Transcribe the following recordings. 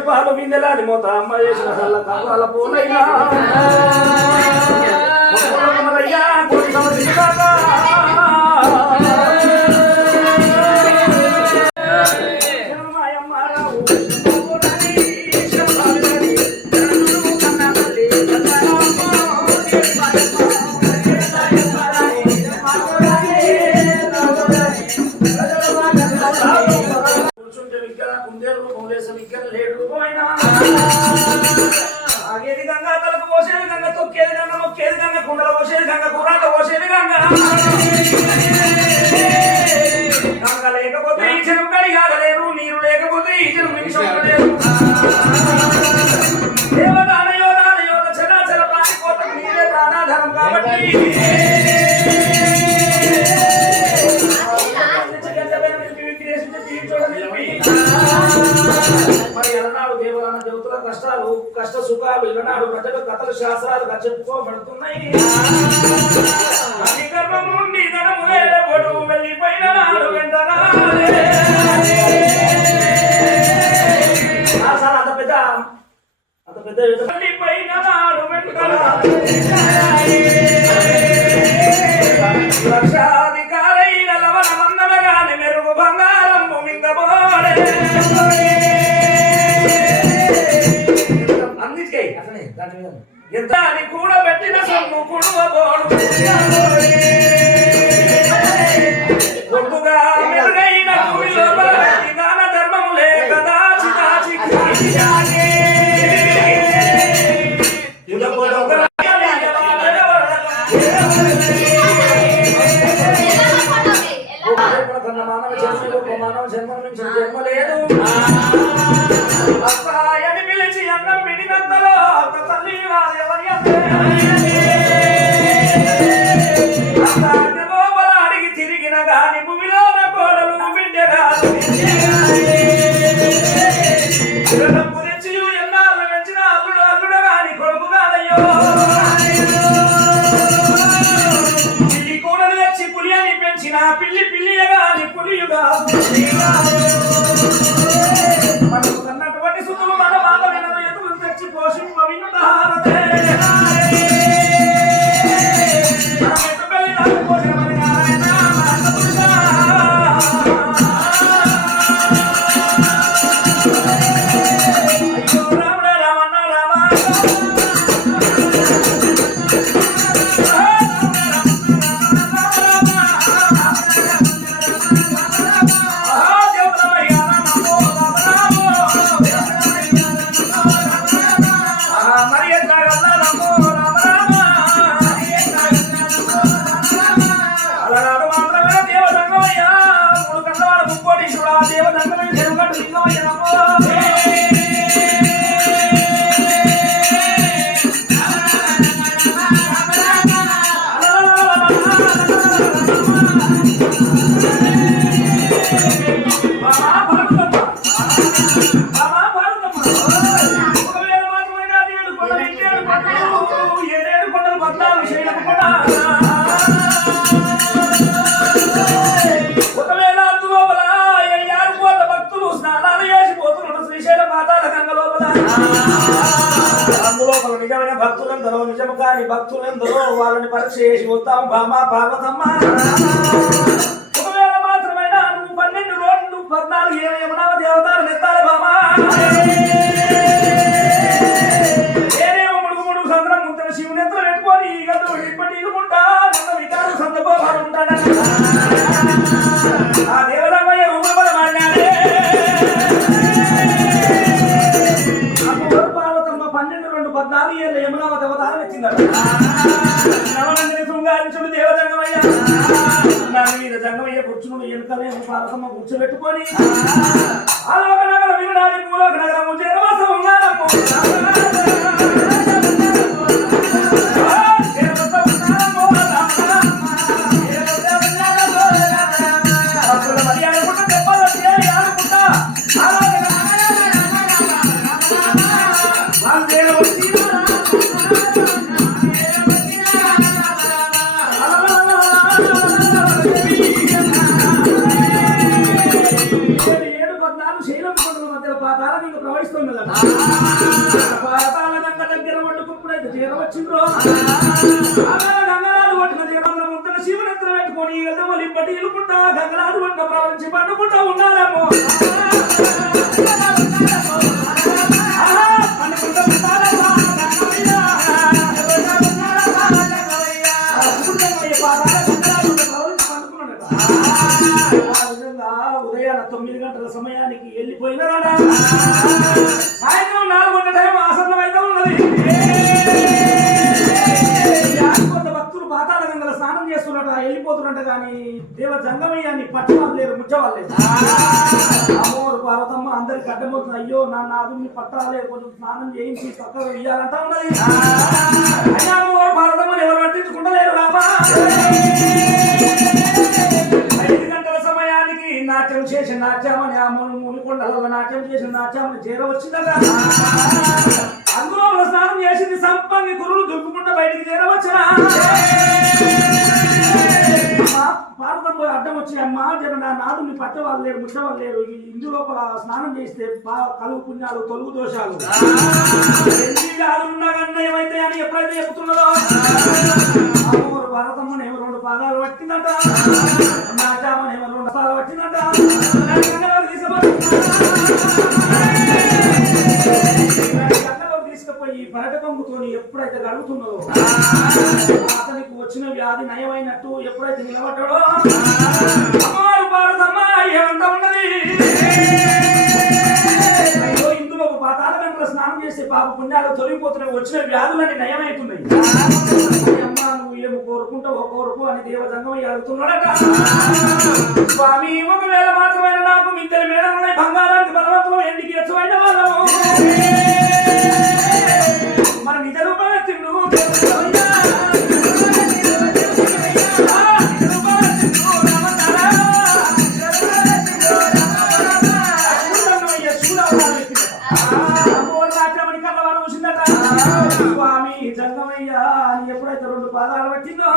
పాలు బిందెలాది మోత అమ్మ చేసిన సల్ల కావాల పూలయ్యా కుందేలు లేడు రూపమైనా ఆగేది గంగ తలకు పోసేది గంగ తొక్కేది గంగ మొక్కేది గంగ కుండల పోసేది గంగ కుర్రాట పోసేది గంగ. గంగ లేకపోతే ఈ జనం కడిగాడలేరు నీరు లేకపోతే ఈ జనం నిమిషం లేదు. మరి ఎలనాడు దేవాలన్న దేవతల కష్టాలు కష్ట సుఖాలు ఇలనాడు ప్రజలు కథలు శాస్త్రాలు చెప్పుకోబడుతున్నాయి వెళ్ళిపోయిన నాడు వెంటనాడే. అంత పెద్ద అంత పెద్ద వెళ్ళిపోయిన నాడు వెంటనాడే. లక్షాధికారైన లవణ మందమగాని మెరుగు బంగారం మింగబోడే ఎంత అని కూడబెట్టిన సొమ్ము పిల్లి పిల్లియగా పులియుగా ఒకవేళ అందులోపల ఏడు కోట్ల భక్తులు స్నానాలు చేసిపోతున్నారు శ్రీశైల పాతాల గంగ లోపల. అందులోపల నిజమైన భక్తులందరూ నిజము కాని భక్తులందరూ వాళ్ళని పరీక్ష చేసి వస్తాం బామా పార్వతమ్మ. ఒకవేళ మాత్రమైనా నువ్వు పన్నెండు రోజులు పద్నాలుగు ఏమైనా దేవతలు అవతారం బామా నవనందిని శృంగారించుడు దేవజంగమయ్య నా మీద జంగమయ్య కూర్చునుడు ఎలుకలే పార్వతమ్మ కూర్చోబెట్టుకొని ఆలోక నగరం వినడానికి మూలోక నగరం చేరవసం ఉన్నారమ్మ ఏడు పద్నాలుగు ఐరప్ప కొండల మధ్యలో పాతాల నీకు ప్రవహిస్తున్నదట. పాతాల గంగ దగ్గర వండుకుప్పుడైతే చేరవచ్చిండ్రో గంగరాలు పట్టిన జీరంలో ముంతన పెట్టుకొని మళ్ళీ పట్టి ఇలుకుంటా గంగరాలు వంట ప్రవహించి పండుకుంటా ఉన్నారేమో మధ్యాహ్నం తొమ్మిది గంటల సమయానికి వెళ్ళిపోయినారా సాయంత్రం నాలుగు గంటల టైం ఆసన్నమైతే ఉన్నది. కొంత భక్తులు పాతాళ గంగల స్నానం చేస్తున్నట వెళ్ళిపోతున్నట కానీ దేవ జంగమయ్యాన్ని పట్టవాళ్ళు లేరు ముచ్చవాళ్ళు లేరు అమ్మవారు పార్వతమ్మ అందరికి అడ్డమవుతుంది అయ్యో నా నాదుని పట్టాలే కొంచెం స్నానం చేయించి పక్కకు ఇయ్యాలంటా ఉన్నది. అయ్యా అమ్మవారు పార్వతమ్మని ఎవరు పట్టించుకుంటలేరు రామా? నాట్యమని ఆ ముని మునికొండలలో నాట్యం చేసి నాట్యమని చేరవచ్చిందట అందులో స్నానం చేసింది సంపంగి గురువులు దుక్కుకుంటూ బయటికి చేరవచ్చరా పార్వతం పోయి అడ్డం వచ్చి అమ్మా జర నా నాదుని పట్టవాళ్ళు లేరు ముట్టవాళ్ళు లేరు. ఈ ఇందు లోపల స్నానం చేస్తే కలుగు పుణ్యాలు తొలుగు దోషాలు. ఏమైతే అని ఎప్పుడైతే చెప్తున్నదో భారతమ్మని ఏమో రెండు పాదాలు పట్టిందట. నాటామని ఏమో రెండు పాదాలు పట్టిందట. తీసుకుపోయి గంగలోకి తీసుకుపోయి పరట కొంగుతోని ఎప్పుడైతే అతనికి వచ్చిన వ్యాధి నయమైనట్టు ఎప్పుడైతే నిలబడ్డాడో అమ్మవారు భారతమ్మ ఉన్నది. అయ్యో ఇందులో ఒక పాతాల స్నానం చేస్తే పాప పుణ్యాలు తొలగిపోతున్నాయి వచ్చిన వ్యాధులన్నీ నయమవుతున్నాయి నువ్వు ఏమో కోరుకుంటావు కోరుకు అని దేవజంగం అడుగుతున్నాడట. స్వామి ఒకవేళ మాత్రమైన స్వామి అని ఎప్పుడైతే రెండు పాదాలు పట్టిందో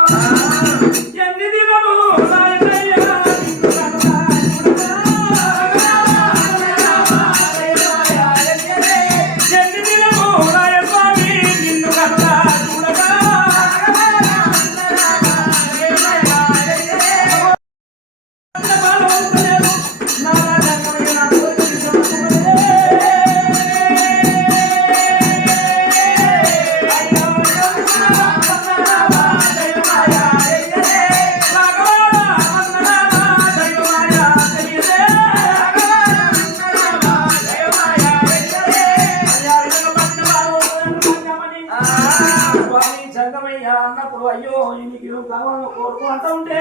కోరుకు అంటూ ఉంటే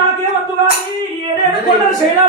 నాకేమద్దు కానీ ఏడేడు కొండలు చేయడం